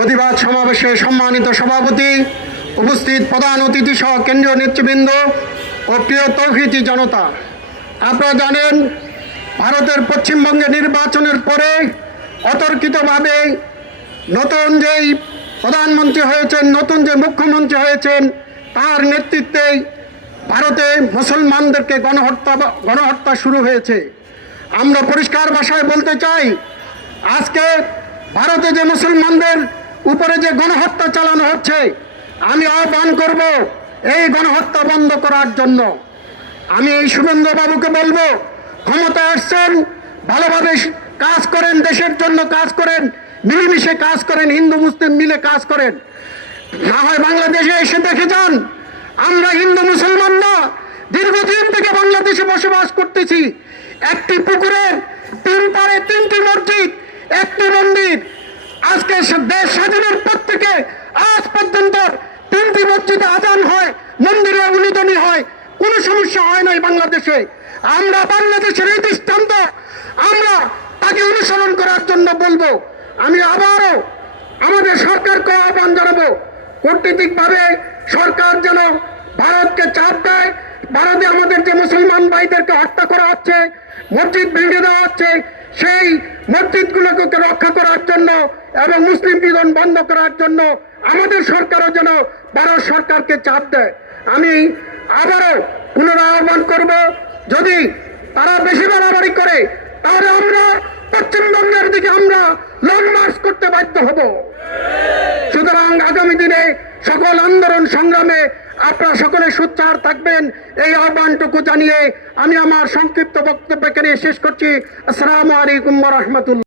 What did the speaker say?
প্রতিবাদ সমাবেশে সম্মানিত সভাপতি, উপস্থিত প্রধান অতিথি সহ কেন্দ্রীয় নেতৃবৃন্দ ও প্রিয় তৌহিদি জনতা, আপনারা জানেন ভারতের পশ্চিমবঙ্গে নির্বাচনের পরে অতর্কিতভাবে নতুন যেই প্রধানমন্ত্রী হয়েছেন, নতুন যে মুখ্যমন্ত্রী হয়েছেন, তার নেতৃত্বেই ভারতে মুসলমানদেরকে গণহত্যা শুরু হয়েছে। আমরা পরিষ্কার ভাষায় বলতে চাই, আজকে ভারতে যে মুসলমানদের উপরে যে গণহত্যা চালানো হচ্ছে, আমি আহ্বান করব এই গণহত্যা বন্ধ করার জন্য। আমি এই শুভেন্দুবাবুকে বলবো, ক্ষমতায় আসছেন, ভালোভাবে কাজ করেন, দেশের জন্য কাজ করেন, মিলেমিশে কাজ করেন, হিন্দু মুসলিম মিলে কাজ করেন। না হয় বাংলাদেশে এসে দেখে যান, আমরা হিন্দু মুসলমান না, দীর্ঘদিন থেকে বাংলাদেশে বসবাস করতেছি। একটি পুকুরের 3 পারে 3টি মসজিদ, একটি মন্দির। আজকে দেশ স্বাধীনের পর থেকে আজ পর্যন্ত 3টি মসজিদে আজান হয়, মন্দিরে উলুধ্বনি হয়, কোনো সমস্যা হয় নাই বাংলাদেশে। আমরা বাংলাদেশের এই দৃষ্টান্ত আমরা তাকে অনুসরণ করার জন্য বলবো। আমি আবারও আমাদের সরকারকে আহ্বান জানাবো, কূটনীতিকভাবে সরকার যেন ভারতকে চাপ দেয়। ভারতে আমাদের যে মুসলমান ভাইদেরকে হত্যা করা হচ্ছে, মসজিদ ভেঙে দেওয়া হচ্ছে, সেই মসজিদগুলোকে রক্ষা করার জন্য এবং মুসলিম বিধান বন্ধ করার জন্য আমাদের সরকারও যেন ভারত সরকারকে চাপ দেয়। আমি আবারও পুনরায় আহ্বান করব, যদি তারা বেশি বাড়াবাড়ি করে তাহলে আমরা পশ্চিমবঙ্গের দিকে আমরা লং মার্চ করতে বাধ্য হব। সুতরাং আগামী দিনে সকল আন্দোলন সংগ্রামে আপনারা সকলে সোচ্চার থাকবেন, এই আহ্বানটুকু জানিয়ে আমি আমার সংক্ষিপ্ত বক্তব্য এখানে শেষ করছি। আসসালামু আলাইকুম ওয়া রাহমাতুল্লাহ।